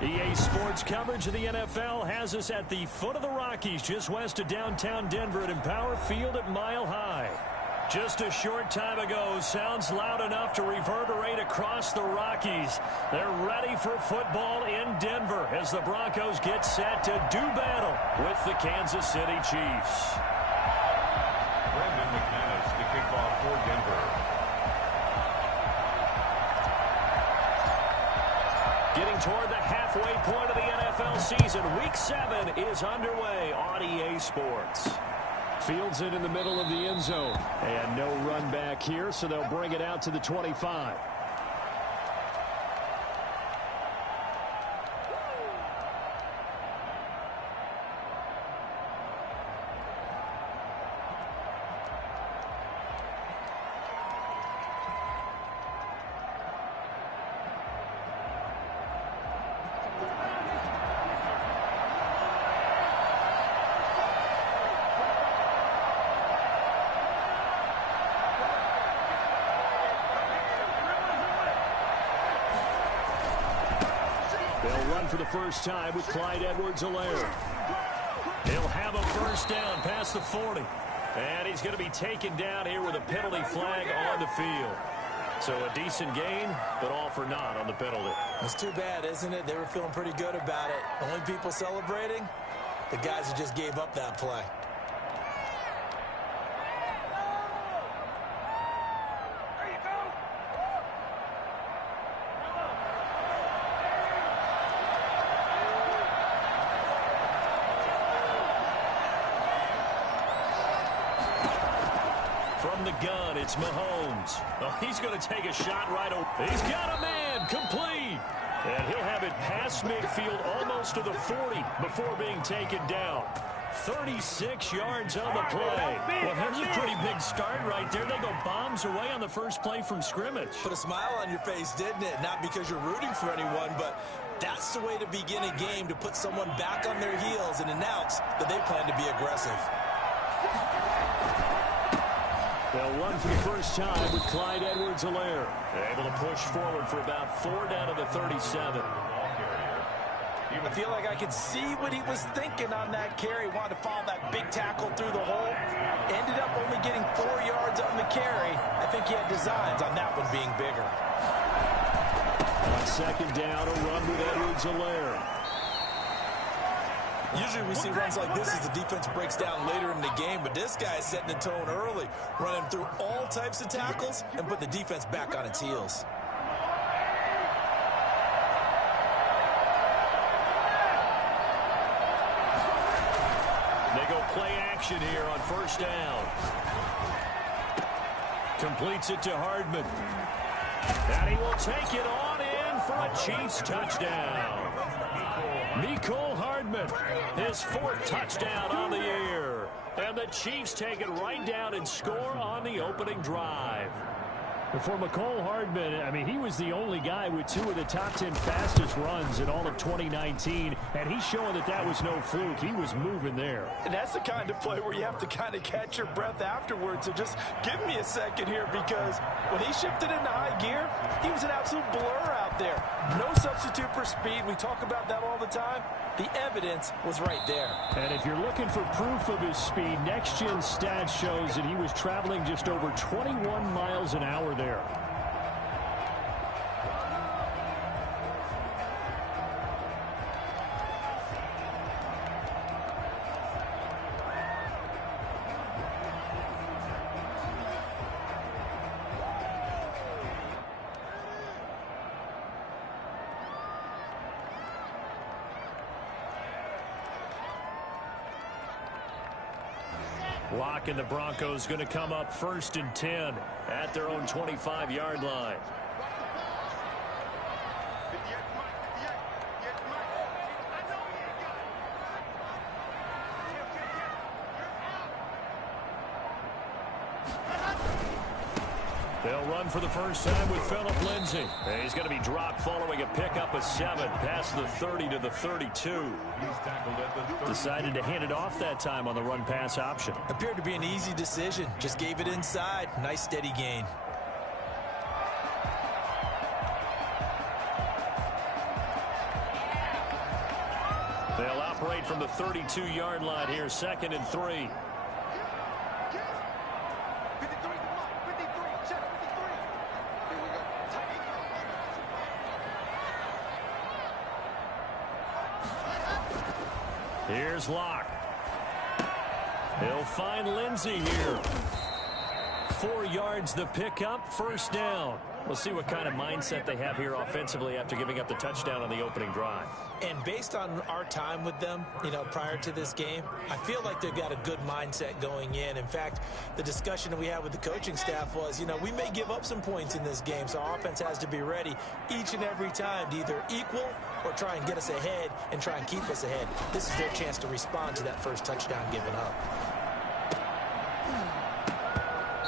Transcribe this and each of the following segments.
EA Sports coverage of the NFL has us at the foot of the Rockies, just west of downtown Denver at Empower Field at Mile High. Just a short time ago, sounds loud enough to reverberate across the Rockies. They're ready for football in Denver as the Broncos get set to do battle with the Kansas City Chiefs. Brandon McManus, the kickoff for Denver. Getting toward the halfway point of the NFL season, Week 7 is underway on EA Sports. Fields it in the middle of the end zone. And no run back here, so they'll bring it out to the 25. They'll run for the first time with Clyde Edwards-Helaire. He'll have a first down past the 40. And he's going to be taken down here with a penalty flag on the field. So a decent gain, but all for naught on the penalty. It's too bad, isn't it? They were feeling pretty good about it. The only people celebrating, the guys who just gave up that play. From the gun, it's Mahomes. Oh, he's going to take a shot right away. He's got a man, complete. And he'll have it past midfield almost to the 40 before being taken down. 36 yards on the play. Well, there's a pretty big start right there. They go bombs away on the first play from scrimmage. Put a smile on your face, didn't it? Not because you're rooting for anyone, but that's the way to begin a game, to put someone back on their heels and announce that they plan to be aggressive. They'll run for the first time with Clyde Edwards-Helaire. Able to push forward for about 4 down to the 37. I feel like I could see what he was thinking on that carry. Wanted to follow that big tackle through the hole. Ended up only getting 4 yards on the carry. I think he had designs on that one being bigger. On second down, a run with Edwards-Helaire. Usually we see runs like this as the defense breaks down later in the game, but this guy is setting the tone early, running through all types of tackles and put the defense back on its heels. They go play action here on first down. Completes it to Hardman. And he will take it on in for a Chiefs touchdown. Mecole Hardman, his 4th touchdown on the year. And the Chiefs take it right down and score on the opening drive. For Mecole Hardman, I mean, he was the only guy with 2 of the top 10 fastest runs in all of 2019, and he's showing that that was no fluke. He was moving there. And that's the kind of play where you have to kind of catch your breath afterwards. So just give me a second here, because when he shifted into high gear, he was an absolute blur out there. No substitute for speed. We talk about that all the time. The evidence was right there. And if you're looking for proof of his speed, Next Gen Stats shows that he was traveling just over 21 miles an hour there. Lock, and the Broncos going to come up 1st and 10 at their own 25-yard line. They'll run for the first time with Phillip Lindsay. And he's going to be dropped following a pickup of 7 past the 30 to the 32. Decided to hand it off that time on the run-pass option. Appeared to be an easy decision. Just gave it inside. Nice steady gain. They'll operate from the 32-yard line here, 2nd and 3. Here's Locke. He'll find Lindsey here. 4 yards the pickup, 1st down. We'll see what kind of mindset they have here offensively after giving up the touchdown on the opening drive. And based on our time with them, prior to this game, I feel like they've got a good mindset going in. In fact, the discussion that we had with the coaching staff was, we may give up some points in this game, so our offense has to be ready each and every time to either equal or try and get us ahead and try and keep us ahead. This is their chance to respond to that first touchdown given up.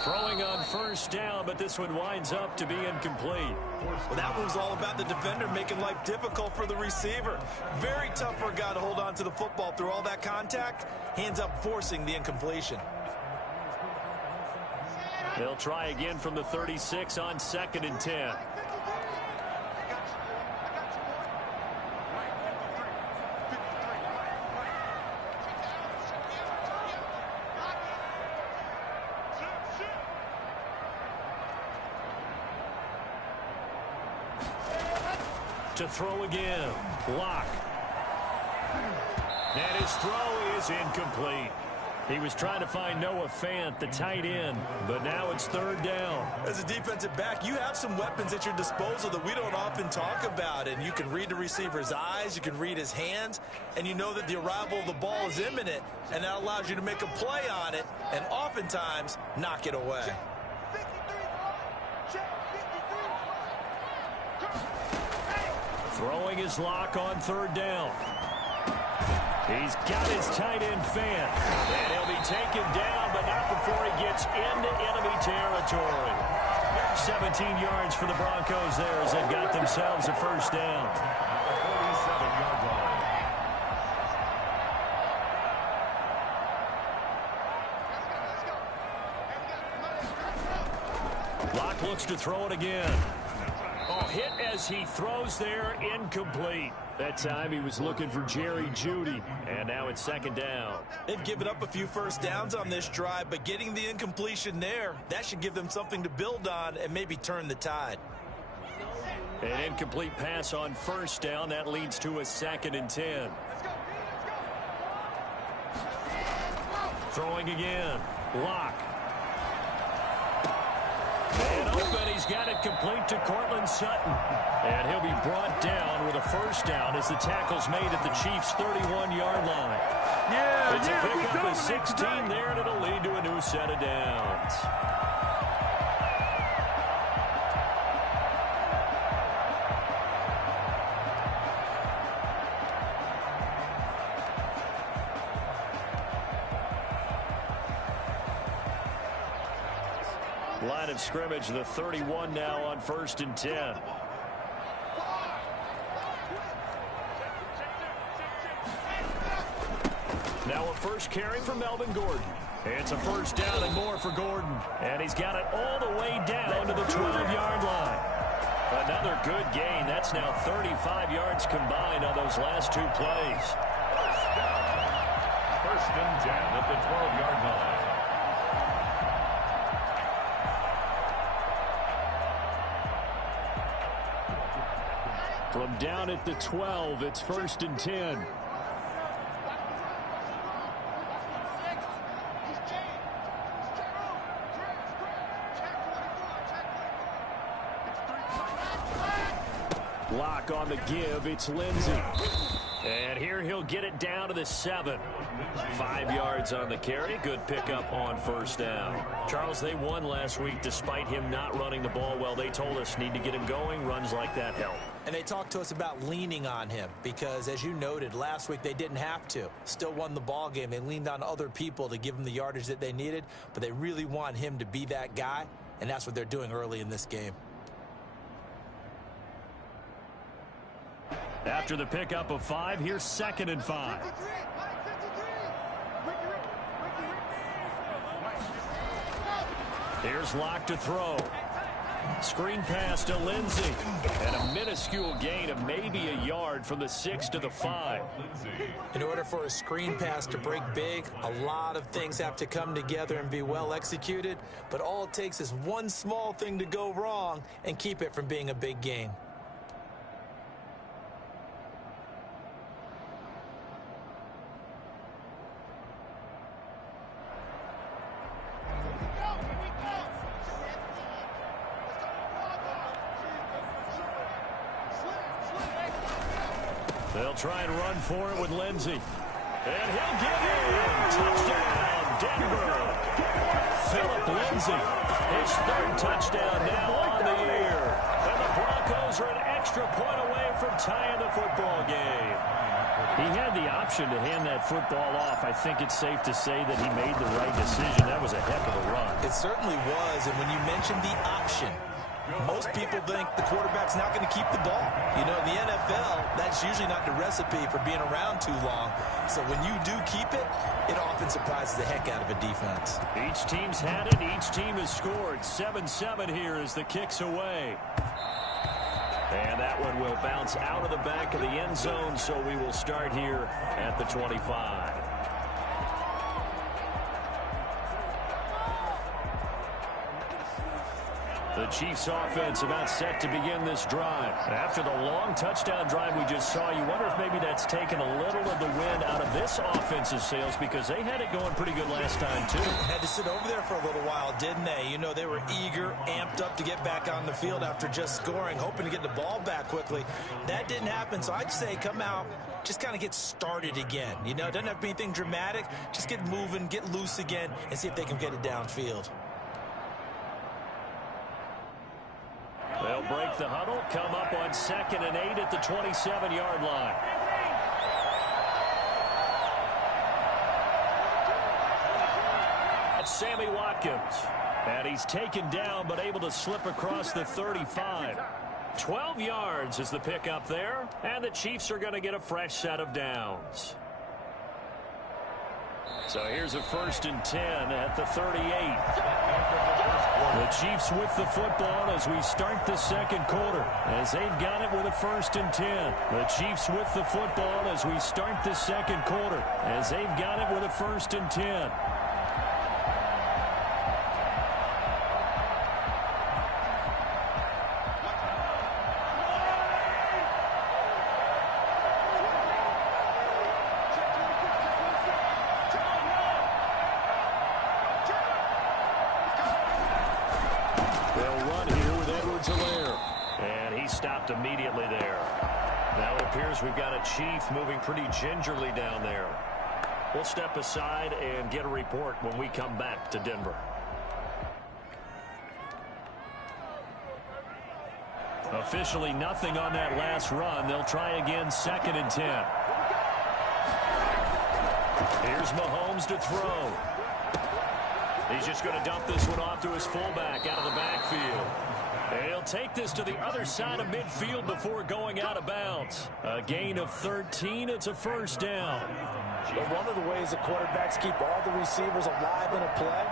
Throwing on 1st down, but this one winds up to be incomplete. Well, that one was all about the defender making life difficult for the receiver. Very tough for a guy to hold on to the football through all that contact. Hands up, forcing the incompletion. They'll try again from the 36 on 2nd and 10. To throw again. Locke. And his throw is incomplete. He was trying to find Noah Fant, the tight end, but now it's 3rd down. As a defensive back, you have some weapons at your disposal that we don't often talk about, and you can read the receiver's eyes, you can read his hands, and you know that the arrival of the ball is imminent, and that allows you to make a play on it and oftentimes knock it away. Throwing his Locke on 3rd down. He's got his tight end Fant. And he'll be taken down, but not before he gets into enemy territory. 17 yards for the Broncos there as they've got themselves a 1st down. 47-yard line. Locke looks to throw it again. Oh, hit as he throws there, incomplete. That time he was looking for Jerry Jeudy, and now it's 2nd down. They've given up a few 1st downs on this drive, but getting the incompletion there, that should give them something to build on and maybe turn the tide. An incomplete pass on 1st down. That leads to a 2nd and 10. Throwing again. Locke. And open, he's got it complete to Cortland Sutton. And he'll be brought down with a 1st down as the tackle's made at the Chiefs' 31-yard line. It's a pickup of 16 there, and it'll lead to a new set of downs. Line of scrimmage, the 31 now on 1st and 10. Now a first carry for Melvin Gordon. It's a 1st down and more for Gordon. And he's got it all the way down to the 12-yard line. Another good gain. That's now 35 yards combined on those last 2 plays. 1st and 10 at the 12-yard line. From down at the 12, it's 1st and 10. Locke on the give, it's Lindsey. And here he'll get it down to the 7. 5 yards on the carry. Good pickup on 1st down. Charles, they won last week despite him not running the ball well. They told us need to get him going. Runs like that help. And they talked to us about leaning on him because, as you noted, last week they didn't have to. Still won the ball game. They leaned on other people to give them the yardage that they needed, but they really want him to be that guy, and that's what they're doing early in this game. After the pickup of 5, here's 2nd and 5. Here's Locke to throw. Screen pass to Lindsey. And a minuscule gain of maybe a yard from the 6 to the 5. In order for a screen pass to break big, a lot of things have to come together and be well executed. But all it takes is one small thing to go wrong and keep it from being a big gain. They'll try and run for it with Lindsey. And he'll get in. Touchdown, Denver. Philip Lindsey, his third touchdown now on the year. And the Broncos are an extra point away from tying the football game. He had the option to hand that football off. I think it's safe to say that he made the right decision. That was a heck of a run. It certainly was. And when you mentioned the option, most people think the quarterback's not going to keep the ball. You know, in the NFL, that's usually not the recipe for being around too long. So when you do keep it, it often surprises the heck out of a defense. Each team's had it. Each team has scored. 7-7 here as the kick's away. And that one will bounce out of the back of the end zone, so we will start here at the 25. The Chiefs offense about set to begin this drive. After the long touchdown drive we just saw, you wonder if maybe that's taken a little of the wind out of this offensive sails, because they had it going pretty good last time too. Had to sit over there for a little while, didn't they? You know, they were eager, amped up to get back on the field after just scoring, hoping to get the ball back quickly. That didn't happen, so I'd say come out, just kind of get started again. You know, it doesn't have to be anything dramatic. Just get moving, get loose again, and see if they can get it downfield. They'll break the huddle, come up on 2nd and 8 at the 27-yard line. That's Sammy Watkins. And he's taken down but able to slip across the 35. 12 yards is the pickup there, and the Chiefs are going to get a fresh set of downs. So here's a 1st and 10 at the 38. The Chiefs with the football as we start the second quarter, as they've got it with a 1st and 10. The Chiefs with the football as we start the second quarter, as they've got it with a 1st and 10. Immediately there. Now it appears we've got a Chief moving pretty gingerly down there. We'll step aside and get a report when we come back to Denver. Officially nothing on that last run. They'll try again, 2nd and 10. Here's Mahomes to throw. He's just going to dump this one off to his fullback out of the backfield. He'll take this to the other side of midfield before going out of bounds. A gain of 13. It's a 1st down. But one of the ways the quarterbacks keep all the receivers alive in a play,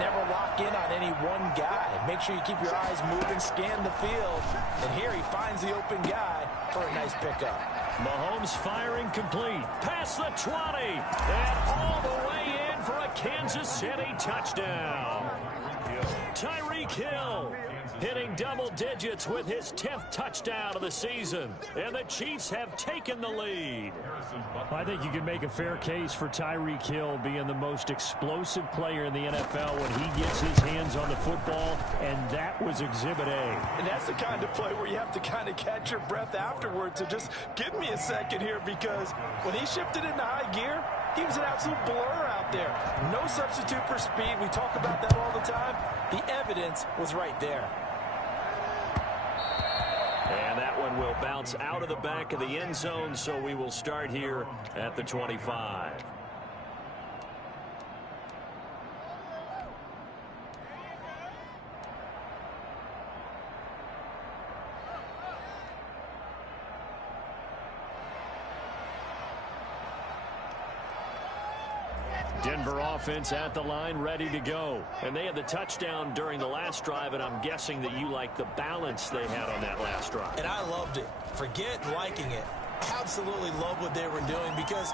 never lock in on any one guy. Make sure you keep your eyes moving, scan the field. And here he finds the open guy for a nice pickup. Mahomes firing complete. Past the 20. And all the way in for a Kansas City touchdown. Tyreek Hill hitting double digits with his 10th touchdown of the season. And the Chiefs have taken the lead. I think you can make a fair case for Tyreek Hill being the most explosive player in the NFL when he gets his hands on the football, and that was Exhibit A. And that's the kind of play where you have to kind of catch your breath afterwards. So just give me a second here, because when he shifted into high gear, he was an absolute blur out there. No substitute for speed. We talk about that all the time. The evidence was right there. And that one will bounce out of the back of the end zone, so we will start here at the 25. Denver offense at the line, ready to go. And they had the touchdown during the last drive, and I'm guessing that you like the balance they had on that last drive. And I loved it. Forget liking it. Absolutely love what they were doing, because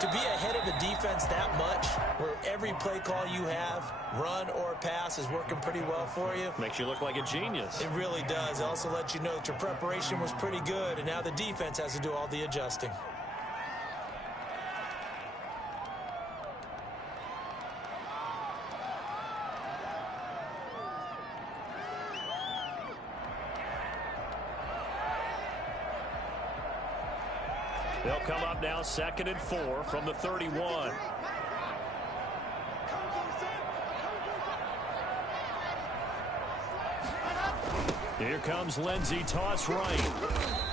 to be ahead of the defense that much, where every play call you have, run or pass, is working pretty well for you. Makes you look like a genius. It really does. It also lets you know that your preparation was pretty good, and now the defense has to do all the adjusting. They'll come up now 2nd and 4 from the 31. Here comes Lindsey, toss right.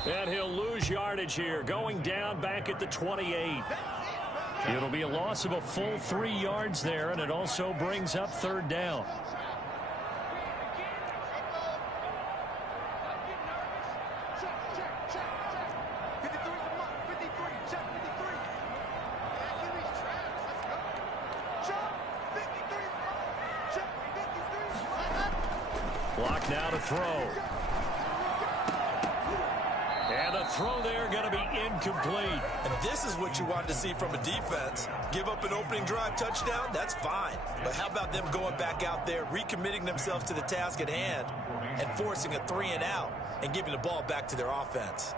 And he'll lose yardage here, going down back at the 28. It'll be a loss of a full 3 yards there, and it also brings up 3rd down. Block now to throw. And the throw there going to be incomplete. And this is what you wanted to see from a defense. Give up an opening drive touchdown, that's fine. But how about them going back out there, recommitting themselves to the task at hand, and forcing a 3-and-out and giving the ball back to their offense?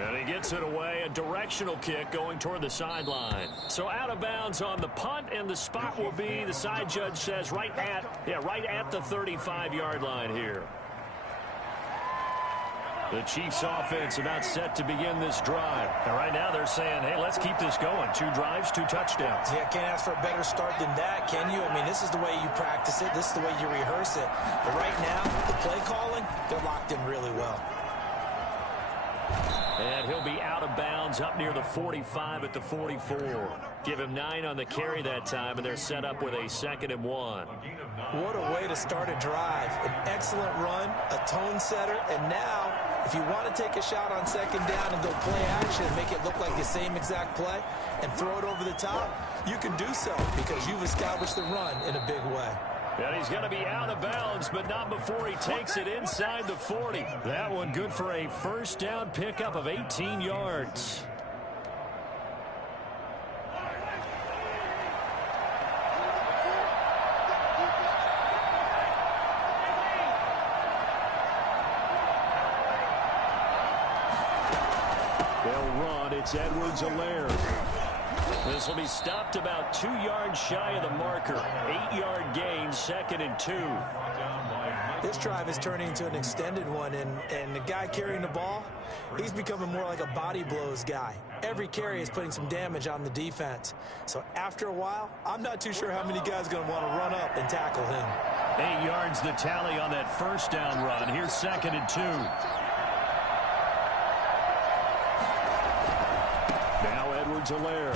And he gets it away, a directional kick going toward the sideline. So out of bounds on the punt, and the spot will be, the side judge says, right at the 35-yard line here. The Chiefs offense about set to begin this drive. And right now they're saying, hey, let's keep this going. 2 drives, 2 touchdowns. Yeah, can't ask for a better start than that, can you? I mean, this is the way you practice it. This is the way you rehearse it. But right now, the play calling, they're locked in really well. And he'll be out of bounds up near the 45 at the 44. Give him 9 on the carry that time, and they're set up with a 2nd and 1. What a way to start a drive. An excellent run, a tone setter, and now, if you want to take a shot on 2nd down and go play action and make it look like the same exact play and throw it over the top, you can do so because you've established the run in a big way. And he's going to be out of bounds, but not before he takes it inside the 40. That one good for a 1st down pickup of 18 yards. They'll run. It's Edwards-Helaire. This will be stopped about 2 yards shy of the marker. 8-yard gain, 2nd and 2. This drive is turning into an extended one, and the guy carrying the ball, he's becoming more like a body blows guy. Every carry is putting some damage on the defense. So after a while, I'm not too sure how many guys are going to want to run up and tackle him. 8 yards the tally on that 1st down run. Here's 2nd and 2. Now Edwards-Helaire.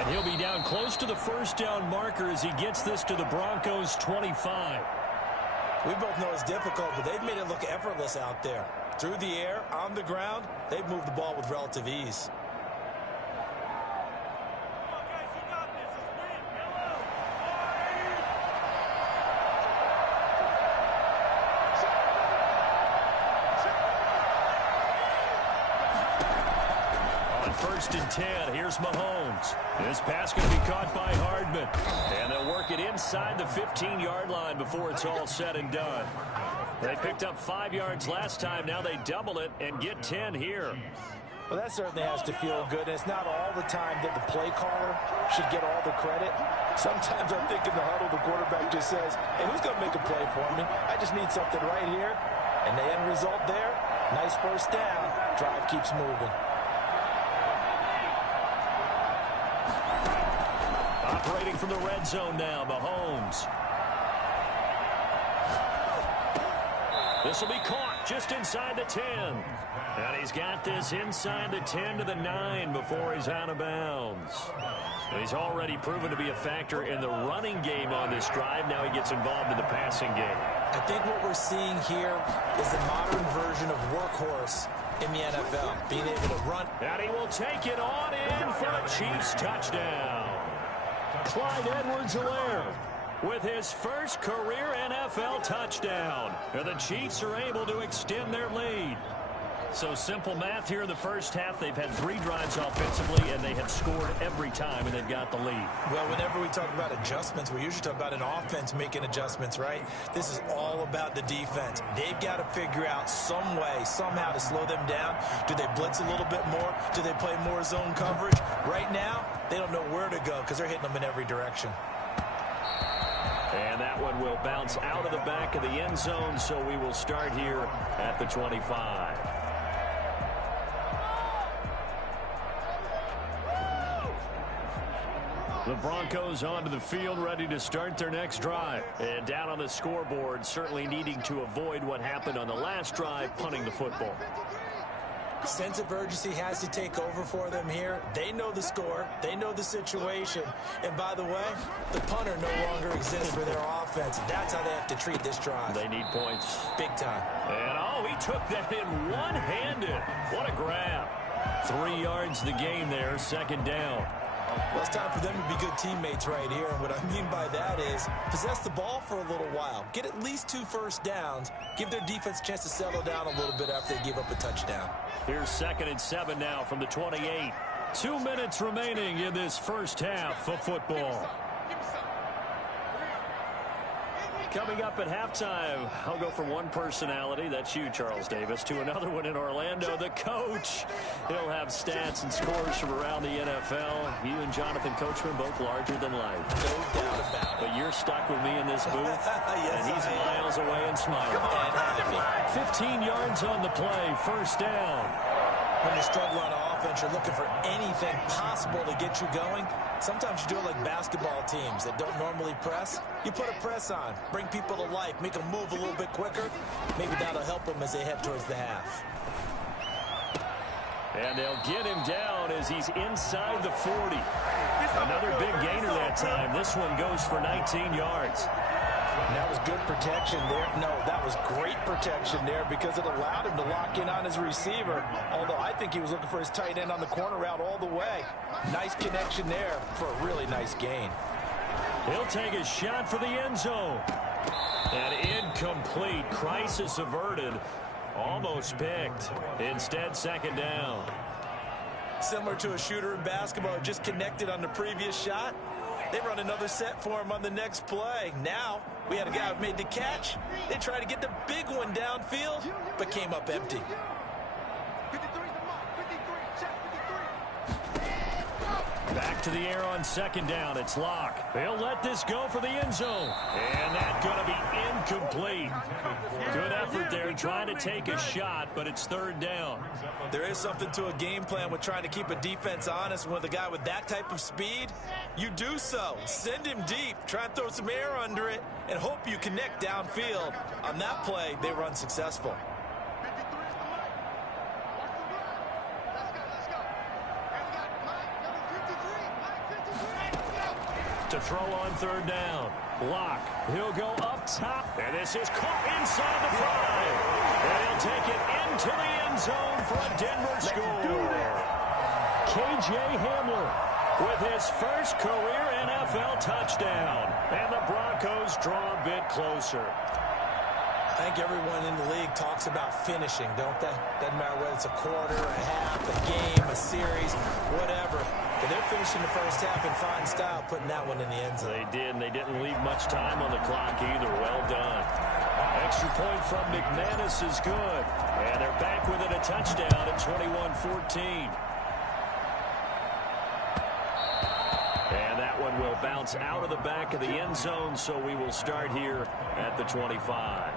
And he'll be down close to the 1st down marker as he gets this to the Broncos' 25. We both know it's difficult, but they've made it look effortless out there. Through the air, on the ground, they've moved the ball with relative ease. On 1st and 10, here's Mahomes. This pass going to be caught by Hardman. And they'll work it inside the 15-yard line before it's all said and done. They picked up 5 yards last time. Now they double it and get 10 here. Well, that certainly has to feel good. And it's not all the time that the play caller should get all the credit. Sometimes I'm thinking the huddle, the quarterback just says, hey, who's going to make a play for me? I just need something right here. And the end result there, nice 1st down. Drive keeps moving. Operating from the red zone now, Mahomes. This will be caught just inside the 10. And he's got this inside the 10 to the 9 before he's out of bounds. And he's already proven to be a factor in the running game on this drive. Now he gets involved in the passing game. I think what we're seeing here is the modern version of workhorse in the NFL, being able to run. And he will take it on in for a Chiefs touchdown. Clyde Edwards-Helaire with his first career NFL touchdown. And the Chiefs are able to extend their lead. So simple math here in the first half. They've had 3 drives offensively, and they have scored every time, and they've got the lead. Well, whenever we talk about adjustments, we usually talk about an offense making adjustments, right? This is all about the defense. They've got to figure out some way, somehow to slow them down. Do they blitz a little bit more? Do they play more zone coverage? Right now, they don't know where to go because they're hitting them in every direction. And that one will bounce out of the back of the end zone, so we will start here at the 25. The Broncos onto the field, ready to start their next drive. And down on the scoreboard, certainly needing to avoid what happened on the last drive, punting the football. Sense of urgency has to take over for them here. They know the score. They know the situation. And by the way, the punter no longer exists for their offense. That's how they have to treat this drive. They need points. Big time. And, oh, he took that in one-handed. What a grab. 3 yards the game there, second down. Well, it's time for them to be good teammates right here. And what I mean by that is possess the ball for a little while. Get at least 2 first downs. Give their defense a chance to settle down a little bit after they give up a touchdown. Here's 2nd and 7 now from the 28. 2 minutes remaining in this first half of football. Coming up at halftime, I'll go from one personality, that's you, Charles Davis, to another one in Orlando, the coach. He'll have stats and scores from around the NFL. You and Jonathan Coachman, both larger than life. No doubt about it. But you're stuck with me in this booth, yes, and he's miles away and smiling. And happy. 15 yards on the play, first down. When you struggle on offense, you're looking for anything possible to get you going. Sometimes you do it like basketball teams that don't normally press. You put a press on, bring people to life, make them move a little bit quicker. Maybe that'll help them as they head towards the half. And they'll get him down as he's inside the 40. Another big gainer that time. This one goes for 19 yards. And that was good protection there. No, that was great protection there because it allowed him to lock in on his receiver. Although I think he was looking for his tight end on the corner route all the way. Nice connection there for a really nice gain. He'll take a shot for the end zone. And incomplete. Crisis averted. Almost picked. Instead, second down. Similar to a shooter in basketball, just connected on the previous shot. They run another set for him on the next play. Now, we had a guy who made the catch. They tried to get the big one downfield, but came up empty. Back to the air on second down. It's Locke. They'll let this go for the end zone. And that's going to be incomplete. Good effort there trying to take a shot, but it's third down. There is something to a game plan with trying to keep a defense honest. With a guy with that type of speed, you do so. Send him deep. Try and throw some air under it and hope you connect downfield. On that play, they were unsuccessful. To throw on third down. Locke. He'll go up top. And this is caught inside the 5. And he'll take it into the end zone for a Denver score. K.J. Hamler with his first career NFL touchdown. And the Broncos draw a bit closer. I think everyone in the league talks about finishing, don't they? Doesn't matter whether it's a quarter, a half, a game, a series, whatever. But they're finishing the first half in fine style, putting that one in the end zone. They did, and they didn't leave much time on the clock either. Well done. Extra point from McManus is good. And they're back within a touchdown at 21-14. And that one will bounce out of the back of the end zone, so we will start here at the 25.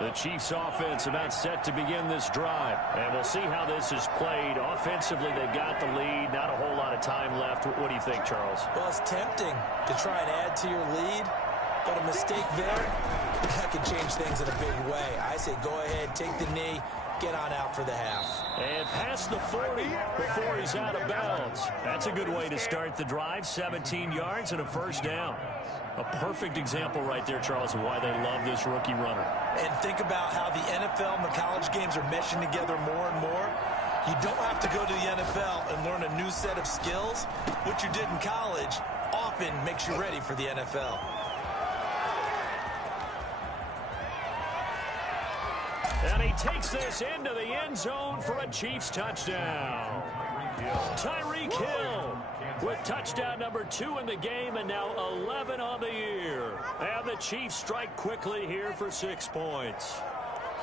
The Chiefs offense about set to begin this drive. And we'll see how this is played. Offensively, they've got the lead. Not a whole lot of time left. What do you think, Charles? Well, it's tempting to try and add to your lead, but a mistake there, that can change things in a big way. I say go ahead, take the knee, get on out for the half. And past the 40 before he's out of bounds. That's a good way to start the drive. 17 yards and a first down. A perfect example right there, Charles, of why they love this rookie runner. And think about how the NFL and the college games are meshing together more and more. You don't have to go to the NFL and learn a new set of skills. What you did in college often makes you ready for the NFL. And he takes this into the end zone for a Chiefs touchdown. Tyreek Hill with touchdown number 2 in the game and now 11 on the year. And the Chiefs strike quickly here for 6 points.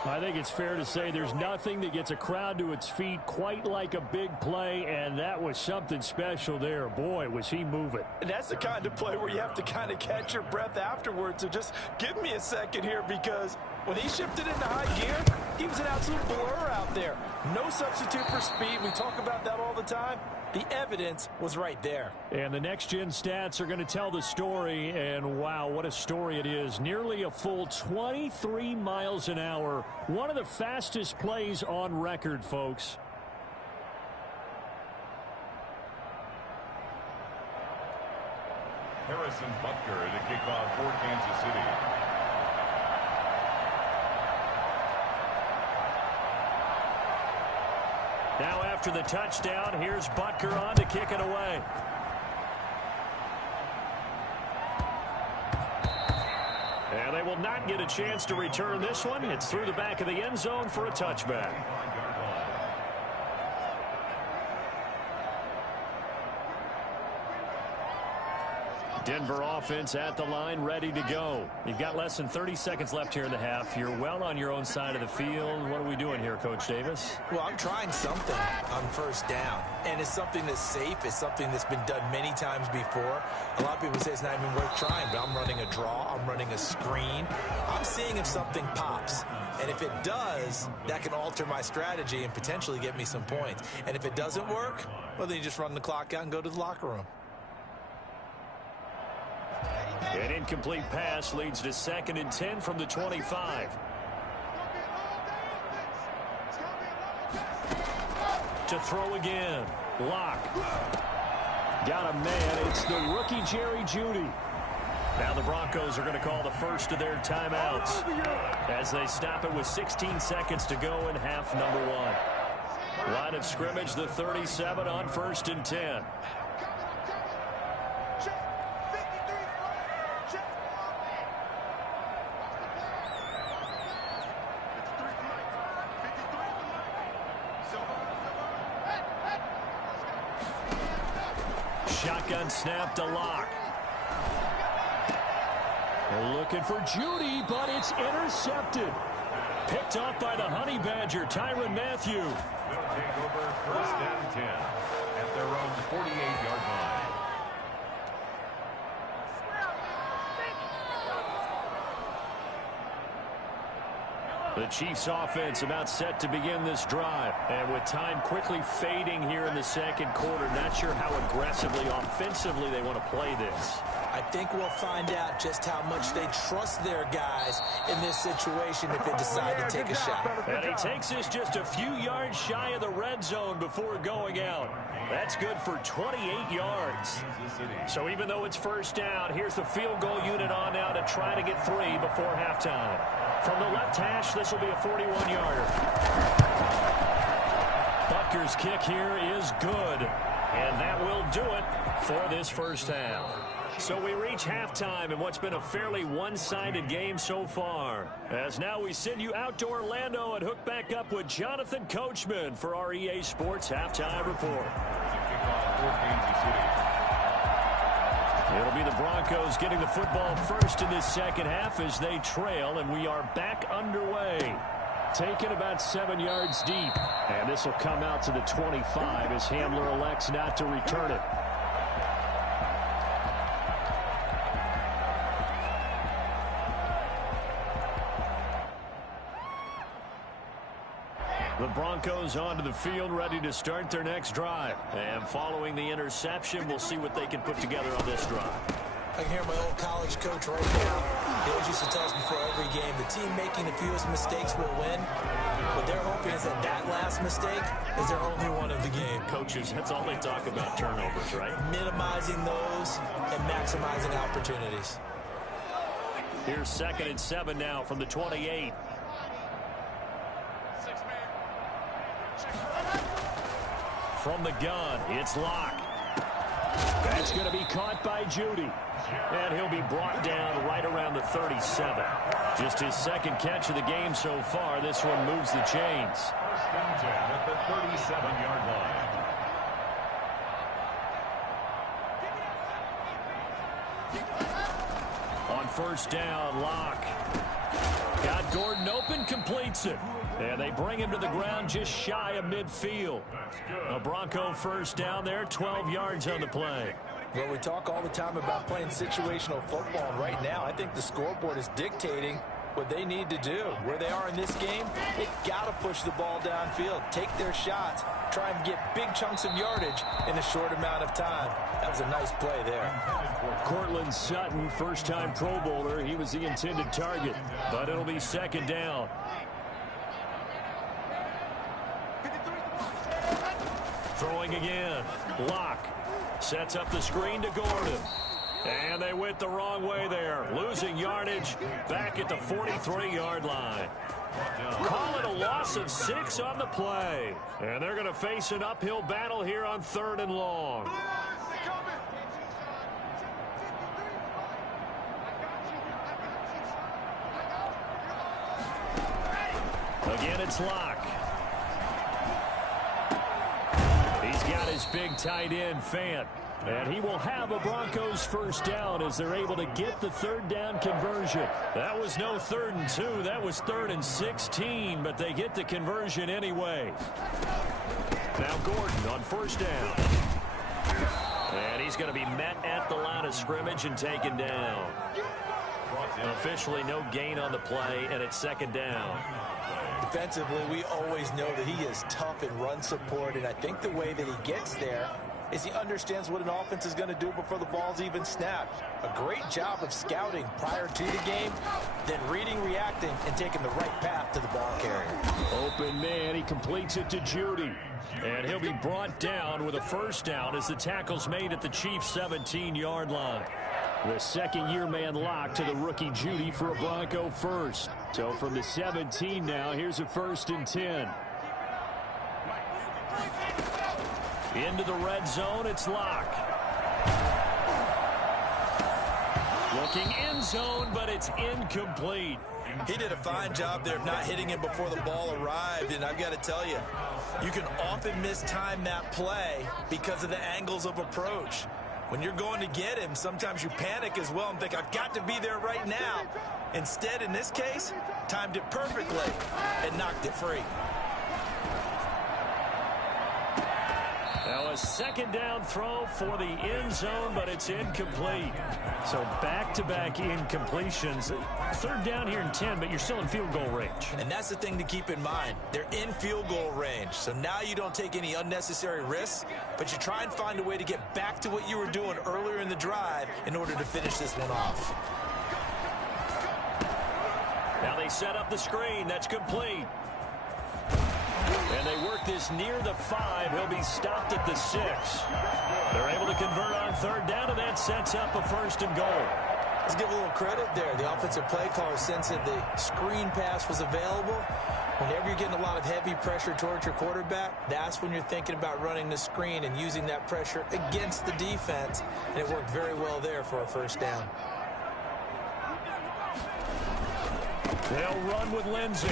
I think it's fair to say there's nothing that gets a crowd to its feet quite like a big play, and that was something special there. Boy, was he moving. And that's the kind of play where you have to kind of catch your breath afterwards. So just give me a second here, because when he shifted into high gear, he was an absolute blur out there. No substitute for speed. We talk about that all the time. The evidence was right there. And the next-gen stats are going to tell the story, and wow, what a story it is. Nearly a full 23 miles an hour. One of the fastest plays on record, folks. Harrison Butker at a kickoff for Kansas City. Now after the touchdown, here's Butker on to kick it away. And they will not get a chance to return this one. It's through the back of the end zone for a touchback. Denver offense at the line, ready to go. You've got less than 30 seconds left here in the half. You're well on your own side of the field. What are we doing here, Coach Davis? Well, I'm trying something on first down, and it's something that's safe. It's something that's been done many times before. A lot of people say it's not even worth trying, but I'm running a draw. I'm running a screen. I'm seeing if something pops. And if it does, that can alter my strategy and potentially get me some points. And if it doesn't work, well, then you just run the clock out and go to the locker room. An incomplete pass leads to 2nd and 10 from the 25. To throw again. Lock. Got a man. It's the rookie Jerry Jeudy. Now the Broncos are going to call the first of their timeouts as they stop it with 16 seconds to go in half number 1. Line of scrimmage, the 37 on 1st and 10. Shotgun snap to Lock. They're looking for Jeudy, but it's intercepted. Picked off by the Honey Badger, Tyrann Mathieu. Will take over 1st and 10 at their own 48-yard line. The Chiefs offense about set to begin this drive. And with time quickly fading here in the second quarter, not sure how aggressively, offensively they want to play this. I think we'll find out just how much they trust their guys in this situation if they decide to take a shot. And he takes this just a few yards shy of the red zone before going out. That's good for 28 yards. So even though it's first down, here's the field goal unit on now to try to get 3 before halftime. From the left hash, this will be a 41-yarder. Butker's kick here is good. And that will do it for this first half. So we reach halftime in what's been a fairly one-sided game so far. As now we send you out to Orlando and hook back up with Jonathan Coachman for our EA Sports Halftime Report. It'll be the Broncos getting the football first in this second half as they trail, and we are back underway. Taken about 7 yards deep, and this will come out to the 25 as Hamler elects not to return it. The Broncos onto the field, ready to start their next drive. And following the interception, we'll see what they can put together on this drive. I can hear my old college coach right now. He always used to tell us before every game, the team making the fewest mistakes will win. What they're hoping is that last mistake is their only one of the game. Coaches, that's all they talk about, turnovers, right? Minimizing those and maximizing opportunities. Here's 2nd and 7 now from the 28. From the gun, it's Locke. That's going to be caught by Judy. And he'll be brought down right around the 37. Just his 2nd catch of the game so far. This one moves the chains. 1st and 10 at the 37-yard line. On 1st down, Locke. Got Gordon open, completes it. And they bring him to the ground just shy of midfield. A Bronco 1st down there, 12 yards on the play. Well, we talk all the time about playing situational football, and right now I think the scoreboard is dictating what they need to do. Where they are in this game, they've got to push the ball downfield, take their shots, try and get big chunks of yardage in a short amount of time. That was a nice play there. Cortland Sutton, first-time Pro Bowler. He was the intended target, but it'll be 2nd down. Throwing again. Locke sets up the screen to Gordon. And they went the wrong way there. Losing yardage back at the 43-yard line. Call it a loss of 6 on the play. And they're going to face an uphill battle here on 3rd and long. Again, it's Locke. He's got his big tight end, Fant. And he will have a Broncos 1st down as they're able to get the 3rd down conversion. That was no 3rd and 2. That was 3rd and 16, but they get the conversion anyway. Now Gordon on 1st down. And he's going to be met at the line of scrimmage and taken down. Officially no gain on the play, and it's 2nd down. Defensively, we always know that he is tough in run support, and I think the way that he gets there is he understands what an offense is going to do before the ball's even snapped. A great job of scouting prior to the game, then reading, reacting, and taking the right path to the ball carrier. Open man, he completes it to Judy. And he'll be brought down with a 1st down as the tackle's made at the Chiefs' 17-yard line. The 2nd-year man Locke to the rookie Judy for a Bronco 1st. So from the 17 now, here's a 1st and 10. Into the red zone, it's Locke. Looking end zone, but it's incomplete. He did a fine job there of not hitting him before the ball arrived, and I've got to tell you, you can often mistime that play because of the angles of approach. When you're going to get him, sometimes you panic as well and think, I've got to be there right now. Instead, in this case, timed it perfectly and knocked it free. Now a 2nd down throw for the end zone, but it's incomplete. So back-to-back incompletions. 3rd down here in 10, but you're still in field goal range. And that's the thing to keep in mind. They're in field goal range. So now you don't take any unnecessary risks, but you try and find a way to get back to what you were doing earlier in the drive in order to finish this one off. Now they set up the screen. That's complete. And they work this near the 5. He'll be stopped at the 6. They're able to convert on 3rd down, and that sets up a 1st and goal. Let's give a little credit there. The offensive play caller sensed that the screen pass was available. Whenever you're getting a lot of heavy pressure towards your quarterback, that's when you're thinking about running the screen and using that pressure against the defense. And it worked very well there for a 1st down. They'll run with Lindsey.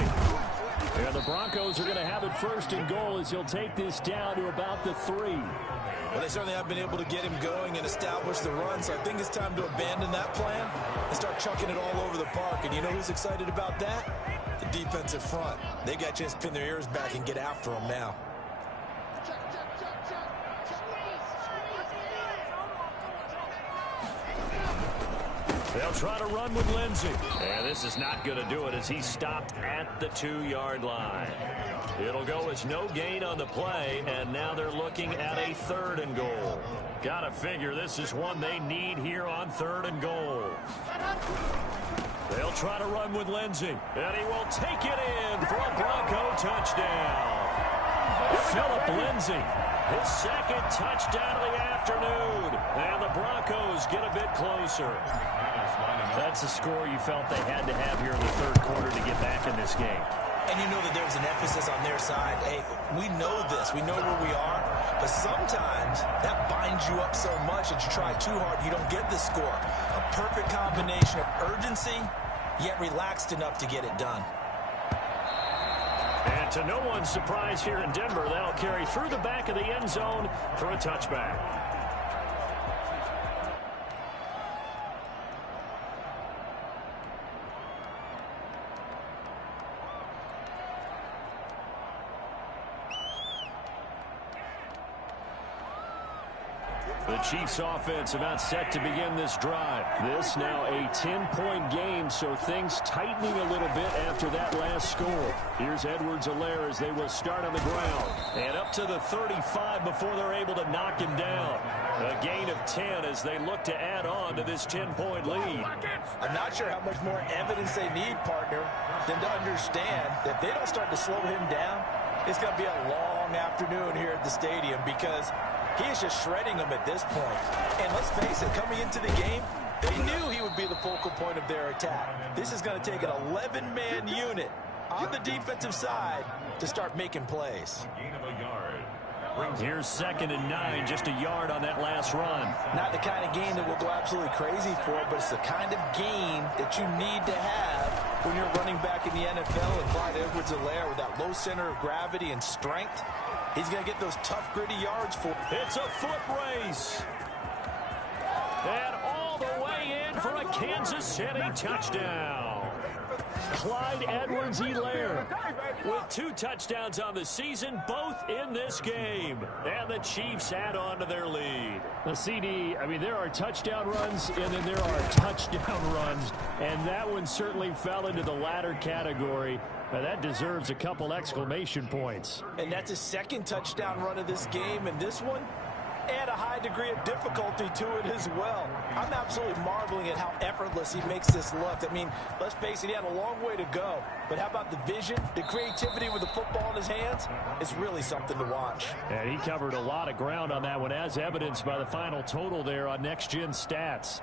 And the Broncos are going to have it 1st and goal as he'll take this down to about the 3. Well, they certainly have been able to get him going and establish the run, so I think it's time to abandon that plan and start chucking it all over the park. And you know who's excited about that? The defensive front. They got a chance to pin their ears back and get after him now. They'll try to run with Lindsey. And this is not going to do it as he's stopped at the 2-yard line. It'll go as no gain on the play, and now they're looking at a 3rd and goal. Gotta figure this is one they need here on 3rd and goal. They'll try to run with Lindsey, and he will take it in for a Bronco touchdown. Philip Lindsey, his 2nd touchdown of the afternoon, and the Broncos get a bit closer. That's a score you felt they had to have here in the 3rd quarter to get back in this game. And you know that there's an emphasis on their side. Hey, we know this. We know where we are. But sometimes that binds you up so much that you try too hard, you don't get the score. A perfect combination of urgency, yet relaxed enough to get it done. And to no one's surprise here in Denver, that'll carry through the back of the end zone for a touchback. The Chiefs offense about set to begin this drive. This now a 10-point game, so things tightening a little bit after that last score. Here's Edwards-Helaire as they will start on the ground. And up to the 35 before they're able to knock him down. A gain of 10 as they look to add on to this 10-point lead. I'm not sure how much more evidence they need, partner, than to understand that if they don't start to slow him down, it's going to be a long afternoon here at the stadium because he is just shredding them at this point. And let's face it, coming into the game, they knew he would be the focal point of their attack. This is going to take an 11-man unit on the defensive side to start making plays. Gain of a yard. Here's 2nd and 9, just a yard on that last run. Not the kind of game that we'll go absolutely crazy for, but it's the kind of game that you need to have when you're running back in the NFL. And Clyde Edwards-Helaire with that low center of gravity and strength, he's going to get those tough, gritty yards for. It's a foot race. And all the way in for a Kansas City touchdown. Clyde Edwards-Helaire with 2 touchdowns on the season, both in this game. And the Chiefs add on to their lead. The CD, I mean, there are touchdown runs, and then there are touchdown runs. And that one certainly fell into the latter category. Now, that deserves a couple exclamation points. And that's his 2nd touchdown run of this game. And this one, add a high degree of difficulty to it as well. I'm absolutely marveling at how effortless he makes this look. I mean, let's face it, he had a long way to go. But how about the vision, the creativity with the football in his hands? It's really something to watch. And he covered a lot of ground on that one, as evidenced by the final total there on Next Gen Stats.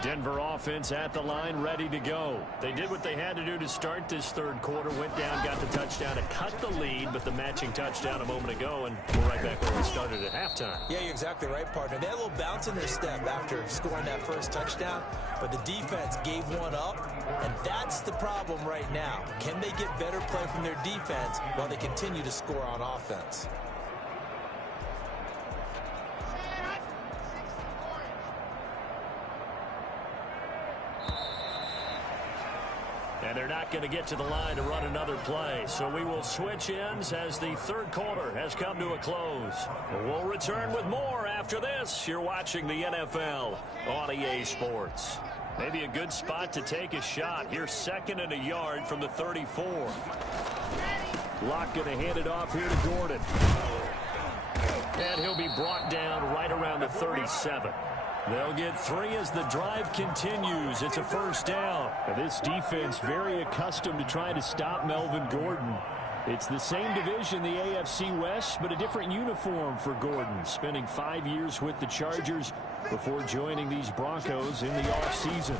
Denver offense at the line, ready to go. They did what they had to do to start this 3rd quarter, went down, got the touchdown to cut the lead, but the matching touchdown a moment ago, and we're right back where we started at halftime. Yeah, you're exactly right, partner. They had a little bounce in their step after scoring that first touchdown, but the defense gave one up, and that's the problem right now. Can they get better play from their defense while they continue to score on offense? And they're not going to get to the line to run another play. So we will switch ends as the 3rd quarter has come to a close. We'll return with more after this. You're watching the NFL on EA Sports. Maybe a good spot to take a shot. Here's 2nd and a yard from the 34. Locke going to hand it off here to Gordon. And he'll be brought down right around the 37. They'll get 3 as the drive continues. It's a 1st down. Now this defense very accustomed to trying to stop Melvin Gordon. It's the same division, the AFC West, but a different uniform for Gordon, spending 5 years with the Chargers before joining these Broncos in the offseason.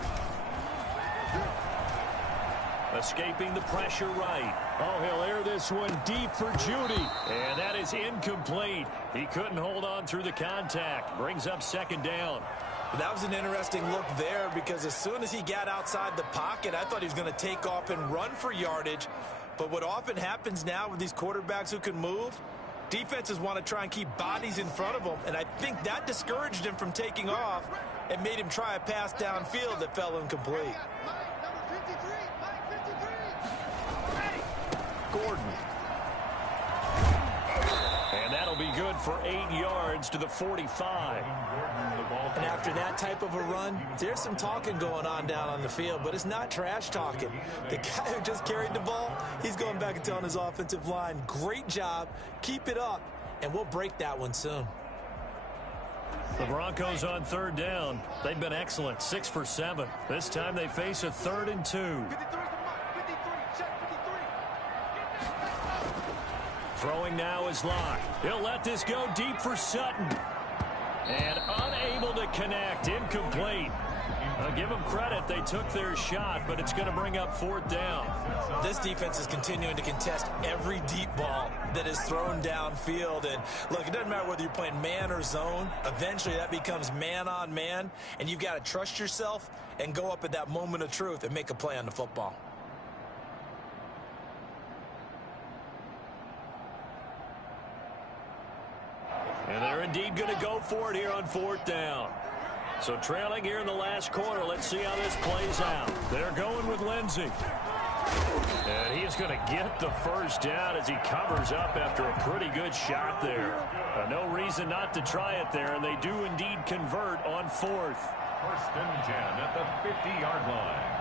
Escaping the pressure right. Oh, he'll air this one deep for Judy. And that is incomplete. He couldn't hold on through the contact. Brings up 2nd down. That was an interesting look there because as soon as he got outside the pocket, I thought he was going to take off and run for yardage. But what often happens now with these quarterbacks who can move, defenses want to try and keep bodies in front of them. And I think that discouraged him from taking off and made him try a pass downfield that fell incomplete. Gordon. And that'll that'll be good for 8 yards to the 45. And after that type of a run, there's some talking going on down on the field, but it's not trash talking. The guy who just carried the ball, he's going back and telling his offensive line, great job, keep it up, and we'll break that one soon. The Broncos on third down. They've been excellent, 6 for 7. This time they face a 3rd and 2. Throwing now is Locke. He'll let this go deep for Sutton. And unable to connect, incomplete. I'll give them credit, they took their shot, but it's going to bring up 4th down. This defense is continuing to contest every deep ball that is thrown downfield. And look, it doesn't matter whether you're playing man or zone. Eventually that becomes man on man, and you've got to trust yourself and go up at that moment of truth and make a play on the football. And they're indeed going to go for it here on 4th down. So trailing here in the last quarter, let's see how this plays out. They're going with Lindsey. And he is going to get the first down as he covers up after a pretty good shot there. No reason not to try it there, and they do indeed convert on 4th. 1st and 10 at the 50-yard line.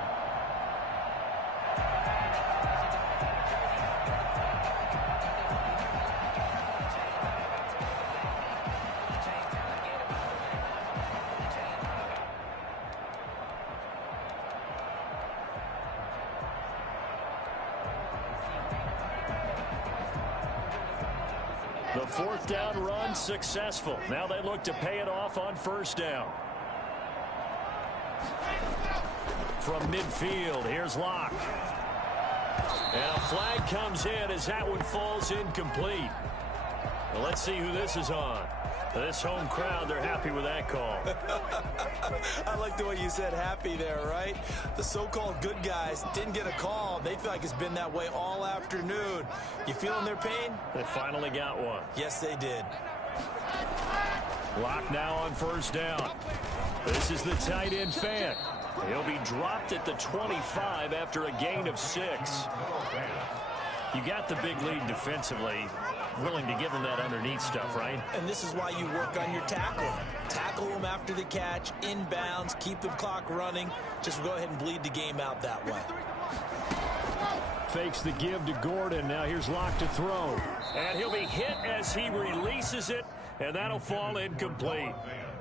The 4th down run successful. Now they look to pay it off on 1st down. From midfield, here's Locke. And a flag comes in as that one falls incomplete. Well, let's see who this is on. This home crowd, they're happy with that call. I like the way you said happy there, right? The so-called good guys didn't get a call. They feel like it's been that way all afternoon. You feeling their pain? They finally got one. Yes, they did. Locke now on 1st down. This is the tight end Fant. He'll be dropped at the 25 after a gain of 6. You got the big lead defensively. Willing to give them that underneath stuff, right? And this is why you work on your tackle. Tackle them after the catch, inbounds, keep the clock running. Just go ahead and bleed the game out that way. Fakes the give to Gordon. Now here's Locke to throw. And he'll be hit as he releases it, and that'll fall incomplete.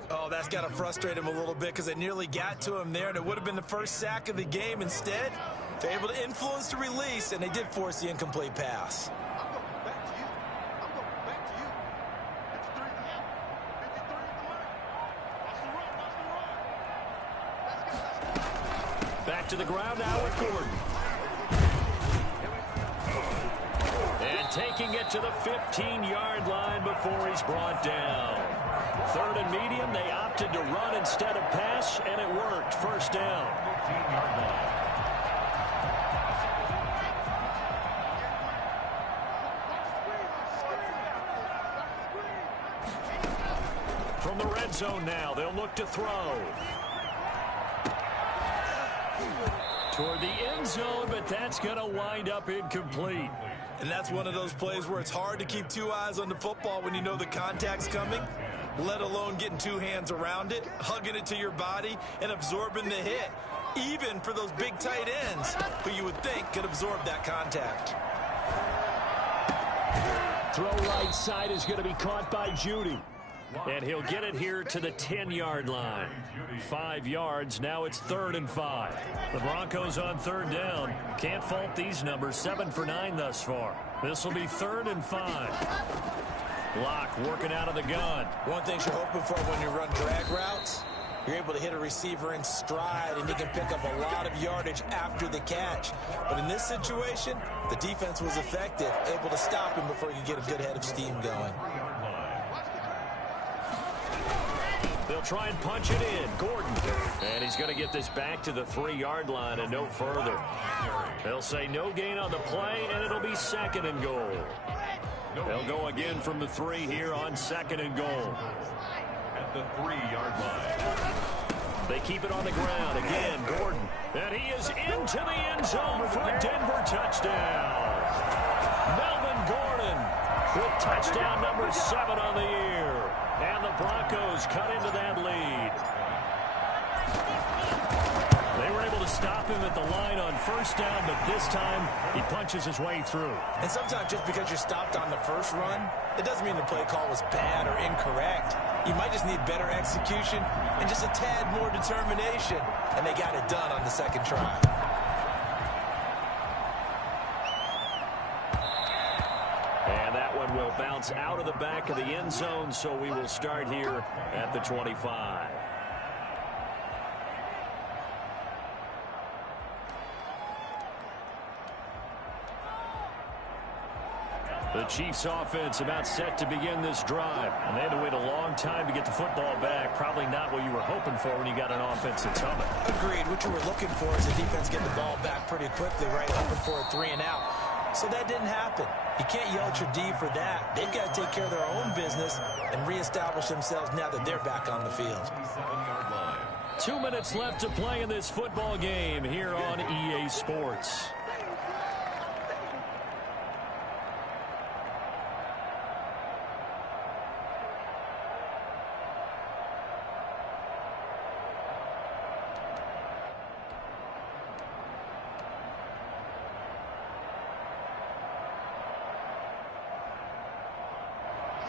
Oh, that's got to frustrate him a little bit because they nearly got to him there, and it would have been the first sack of the game. Instead, they're able to influence the release, and they did force the incomplete pass. Back to the ground now with Gordon. And taking it to the 15-yard line before he's brought down. 3rd and medium, they opted to run instead of pass, and it worked. 1st down. 15-yard line. From the red zone now, they'll look to throw. Toward the end zone, but that's going to wind up incomplete. And that's one of those plays where it's hard to keep 2 eyes on the football when you know the contact's coming, let alone getting 2 hands around it, hugging it to your body, and absorbing the hit, even for those big tight ends who you would think could absorb that contact. Throw right side is going to be caught by Judy. And he'll get it here to the 10-yard line. 5 yards. Now it's 3rd and 5. The Broncos on 3rd down. Can't fault these numbers. 7 for 9 thus far. This will be 3rd and 5. Locke working out of the gun. One thing you're hoping for when you run drag routes, you're able to hit a receiver in stride, and he can pick up a lot of yardage after the catch. But in this situation, the defense was effective, able to stop him before he could get a good head of steam going. They'll try and punch it in. Gordon. And he's going to get this back to the 3-yard line and no further. They'll say no gain on the play, and it'll be 2nd and goal. They'll go again from the 3 here on 2nd and goal. At the 3-yard line. They keep it on the ground. Again, Gordon. And he is into the end zone for a Denver touchdown. Melvin Gordon with touchdown number 7 on the year. And the Broncos cut into that lead. They were able to stop him at the line on first down, but this time he punches his way through. And sometimes just because you're stopped on the first run, it doesn't mean the play call was bad or incorrect. You might just need better execution and just a tad more determination. And they got it done on the second try. And that one will bounce out of the back of the end zone, so we will start here at the 25. The Chiefs offense about set to begin this drive. And they had to wait a long time to get the football back. Probably not what you were hoping for when you got an offense that's humming. Agreed. What you were looking for is the defense get the ball back pretty quickly, right? Hoping for a 3 and out. So that didn't happen. You can't yell at your D for that. They've got to take care of their own business and reestablish themselves now that they're back on the field. 2 minutes left to play in this football game here on EA Sports.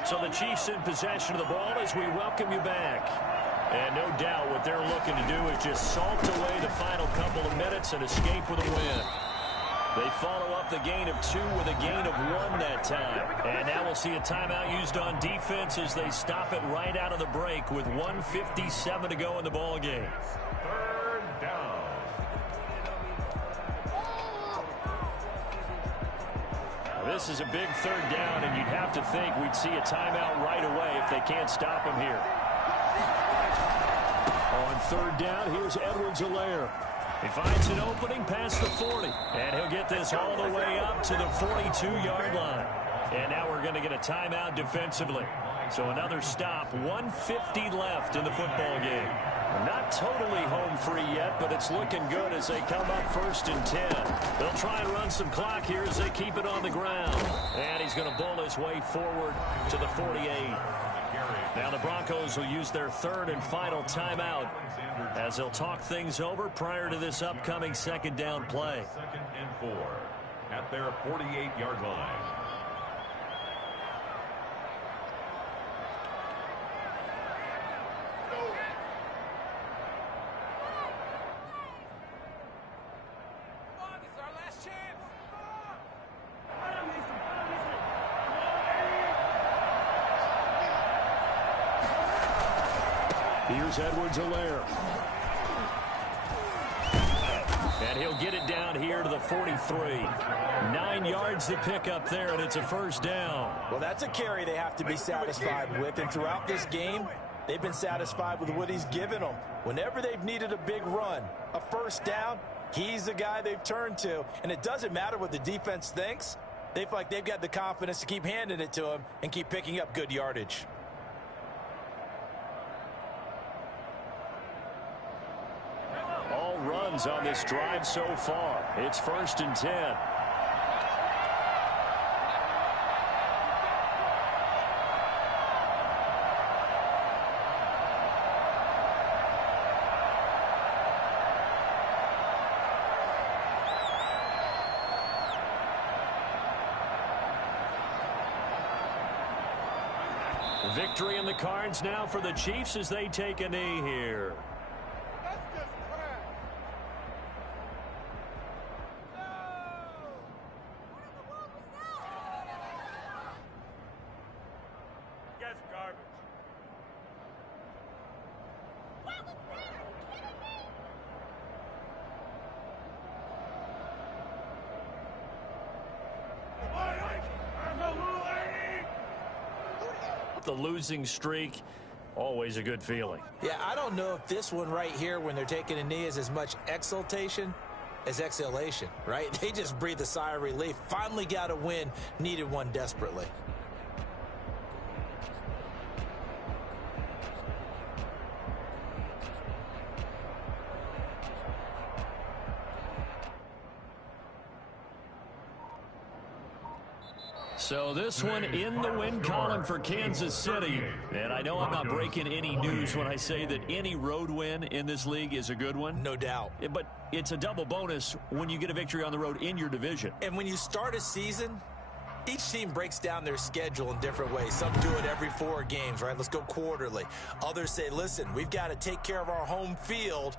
So the Chiefs in possession of the ball as we welcome you back. And no doubt what they're looking to do is just salt away the final couple of minutes and escape with a win. They follow up the gain of 2 with a gain of 1 that time. And now we'll see a timeout used on defense as they stop it right out of the break with 1:57 to go in the ball game. Third down. This is a big third down, and you'd have to think we'd see a timeout right away if they can't stop him here. On third down, here's Edwards-Helaire. He finds an opening past the 40, and he'll get this all the way up to the 42-yard line. And now we're going to get a timeout defensively. So another stop, 1:50 left in the football game. Not totally home free yet, but it's looking good as they come up 1st and 10. They'll try and run some clock here as they keep it on the ground. And he's going to bull his way forward to the 48. Now the Broncos will use their 3rd and final timeout as they'll talk things over prior to this upcoming 2nd down play. 2nd and 4 at their 48-yard line. Here's Edwards-Helaire. And he'll get it down here to the 43. 9 yards to pick up there, and it's a 1st down. Well, that's a carry they have to be satisfied with. And throughout this game, they've been satisfied with what he's given them. Whenever they've needed a big run, a 1st down, he's the guy they've turned to. And it doesn't matter what the defense thinks. They feel like they've got the confidence to keep handing it to him and keep picking up good yardage. All runs on this drive so far. It's 1st and 10. Victory in the cards now for the Chiefs as they take a knee here. The losing streak, always a good feeling. Yeah, I don't know if this one right here when they're taking a knee is as much exultation as exhalation, right? They just breathe a sigh of relief. Finally got a win, needed one desperately. So this one in the win column for Kansas City. And I know I'm not breaking any news when I say that any road win in this league is a good one. No doubt. But it's a double bonus when you get a victory on the road in your division. And when you start a season, each team breaks down their schedule in different ways. Some do it every 4 games, right? Let's go quarterly. Others say, listen, we've got to take care of our home field.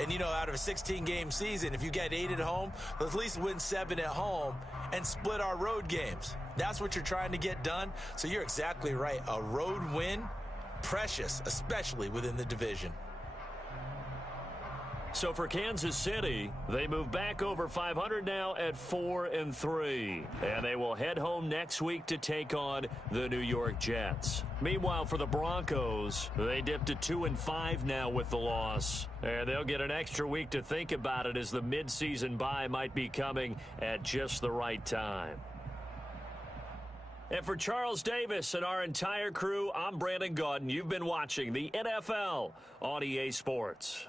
And, you know, out of a 16-game season, if you get 8 at home, let's at least win 7 at home and split our road games. That's what you're trying to get done. So you're exactly right. A road win, precious, especially within the division. So for Kansas City, they move back over 500 now at 4-3. And they will head home next week to take on the New York Jets. Meanwhile, for the Broncos, they dipped to 2-5 now with the loss. And they'll get an extra week to think about it as the midseason bye might be coming at just the right time. And for Charles Davis and our entire crew, I'm Brandon Gaudin. You've been watching the NFL on EA Sports.